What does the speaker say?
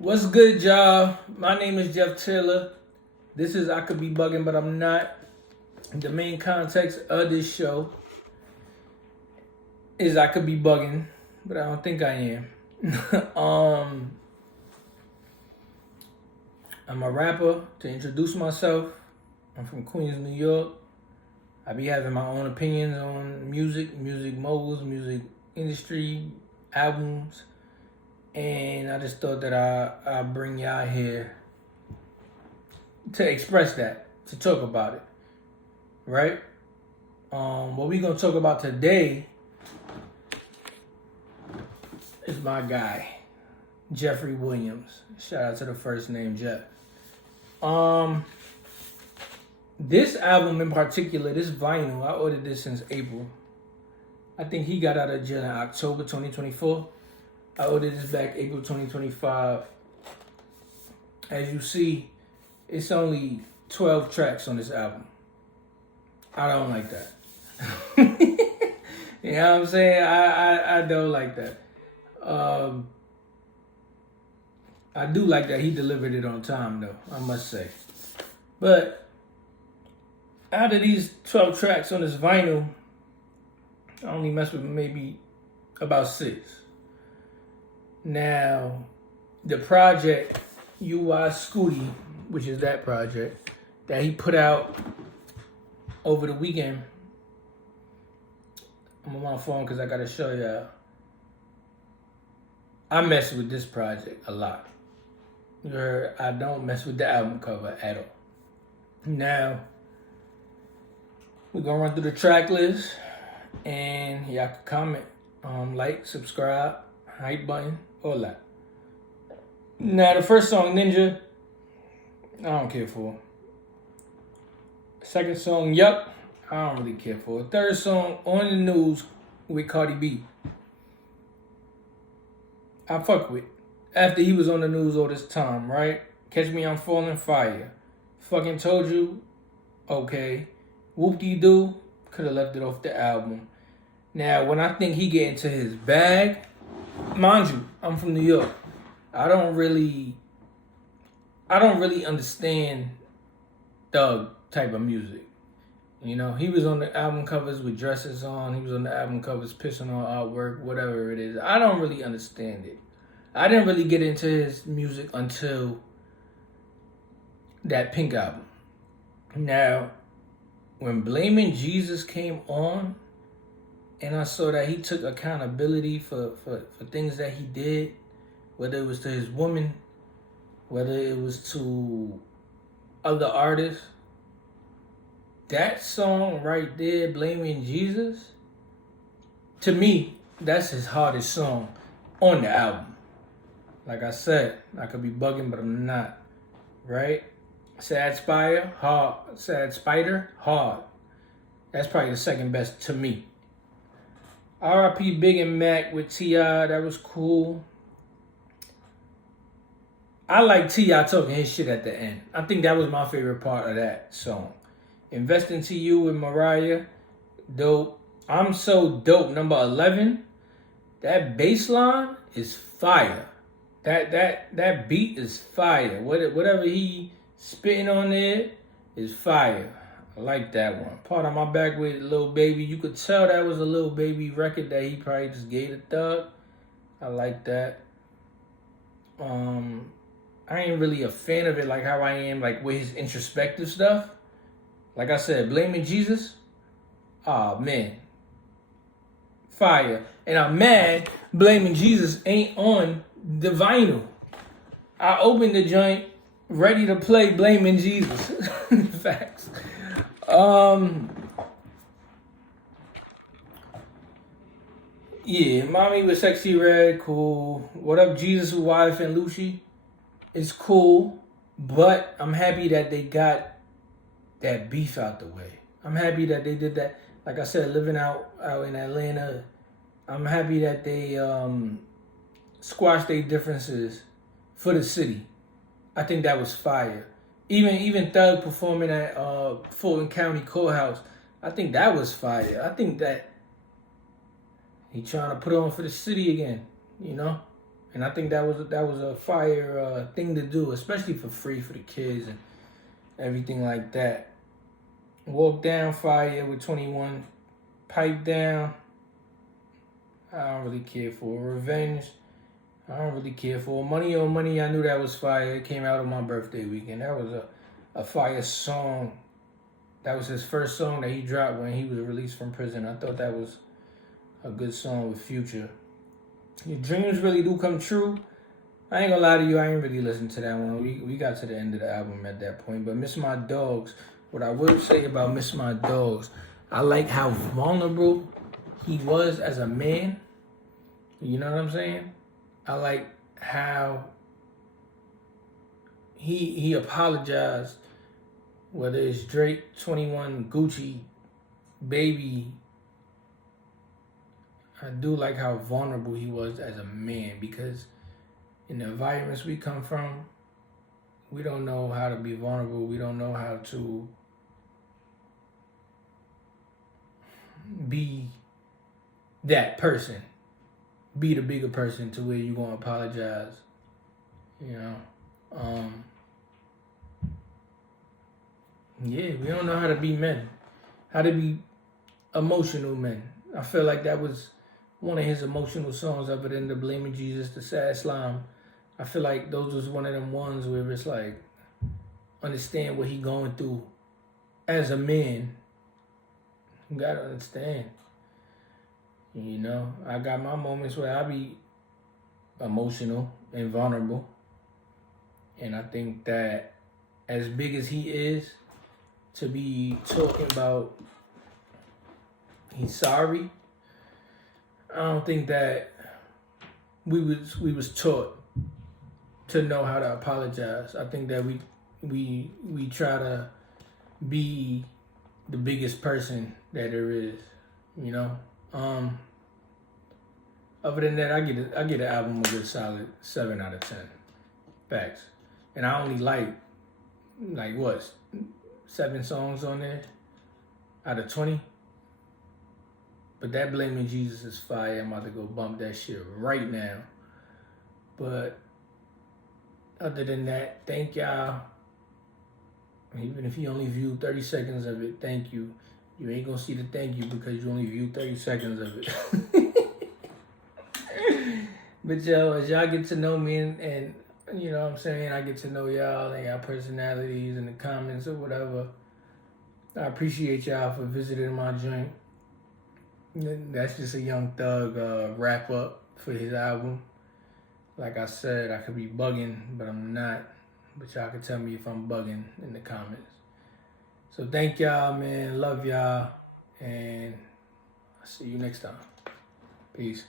What's good, y'all? My name is Jeff Taylor. This is I Could Be Bugging, but I'm not. The main context of this show is I could be bugging, but I don't think I am. I'm a rapper. To introduce myself, I'm from Queens, New York. I be having my own opinions on music moguls, music industry, albums, and I just thought that I bring y'all here to express that, to talk about it, right? What we gonna talk about today is my guy, Jeffrey Williams. Shout out to the first name, Jeff. This album in particular, this vinyl, I ordered this since April. I think he got out of jail in October 2024. I ordered this back April 2025. As you see, it's only 12 tracks on this album. I don't like that. You know what I'm saying? I don't like that. I do like that he delivered it on time, though, I must say. But out of these 12 tracks on this vinyl, I only mess with maybe about 6. Now, the project SCUTI, which is that project that he put out over the weekend. I'm on my phone because I got to show y'all. I mess with this project a lot. I don't mess with the album cover at all. Now, we're going to run through the track list, and y'all can comment, like, subscribe, hype button, all that. Now, the first song, Ninja, I don't care for. Second song, Yup, I don't really care for. Third song, On the News with Cardi B, I fuck with. After he was on the news all this time, right? Catch Me, I'm Falling, Fire. Fucking Told You, okay. Whoop-de-doo, could have left it off the album. Now, when I think he get into his bag, mind you, I'm from New York. I don't really understand thug type of music. You know, he was on the album covers with dresses on. He was on the album covers pissing on artwork, whatever it is. I don't really understand it. I didn't really get into his music until that Pink album. Now, when Blaming Jesus came on, and I saw that he took accountability for things that he did, whether it was to his woman, whether it was to other artists, that song right there, Blaming Jesus, to me, that's his hardest song on the album. Like I said, I could be bugging, but I'm not, right? Sad Spider, hard. That's probably the second best to me. R.I.P. Big and Mac with T.I., that was cool. I like T.I. talking his shit at the end. I think that was my favorite part of that song. Invest Into You with Mariah, dope. I'm So Dope, number 11. That bass line is fire. That beat is fire. Whatever he spitting on there is fire. I like that one. Part of My Back with Lil Baby. You could tell that was a Lil Baby record that he probably just gave the thug. I like that. I ain't really a fan of it like how I am like with his introspective stuff. Like I said, Blaming Jesus. Oh man. Fire. And I'm mad Blaming Jesus ain't on the vinyl. I opened the joint ready to play Blaming Jesus. Facts. Yeah, Mommy with Sexy Red, cool. What Up Jesus with Wife and Lucci? It's cool, but I'm happy that they got that beef out the way. I'm happy that they did that. Like I said, living out in Atlanta, I'm happy that they squashed their differences for the city. I think that was fire. Even Thug performing at Fulton County Courthouse, I think that was fire. I think that he trying to put on for the city again, you know? And I think that was a fire thing to do, especially for free for the kids and everything like that. Walk Down, fire with 21. Pipe Down, I don't really care for. Revenge, I don't really care for. Money on Money, I knew that was fire. It came out on my birthday weekend. That was a fire song. That was his first song that he dropped when he was released from prison. I thought that was a good song with Future. Your Dreams Really Do Come True. I ain't gonna lie to you, I ain't really listened to that one. We got to the end of the album at that point. But Miss My Dogs, what I will say about Miss My Dogs, I like how vulnerable he was as a man. You know what I'm saying? I like how he apologized, whether it's Drake, 21, Gucci, Baby. I do like how vulnerable he was as a man, because in the environments we come from, we don't know how to be vulnerable. We don't know how to be that person. Be the bigger person to where you're going to apologize. You know? Yeah, we don't know how to be men. How to be emotional men. I feel like that was one of his emotional songs, other than the Blaming Jesus, the Sad Slime. I feel like those was one of them ones where it's like, understand what he going through as a man. You gotta understand. You know, I got my moments where I be emotional and vulnerable. And I think that as big as he is, to be talking about he's sorry, I don't think that we was taught to know how to apologize. I think that we try to be the biggest person that there is, you know. Other than that, I get an album a good solid 7 out of 10. Facts. And I only like what, 7 songs on there out of 20. But that Blaming Jesus is fire. I'm about to go bump that shit right now. But other than that, thank y'all. Even if you only viewed 30 seconds of it, thank you. You ain't gonna see the thank you because you only viewed 30 seconds of it. But yo, as y'all get to know me and you know what I'm saying, I get to know y'all and y'all personalities in the comments or whatever. I appreciate y'all for visiting my joint. That's just a Young Thug wrap up for his album. Like I said, I could be bugging, but I'm not. But y'all can tell me if I'm bugging in the comments. So thank y'all, man. Love y'all. And I'll see you next time. Peace.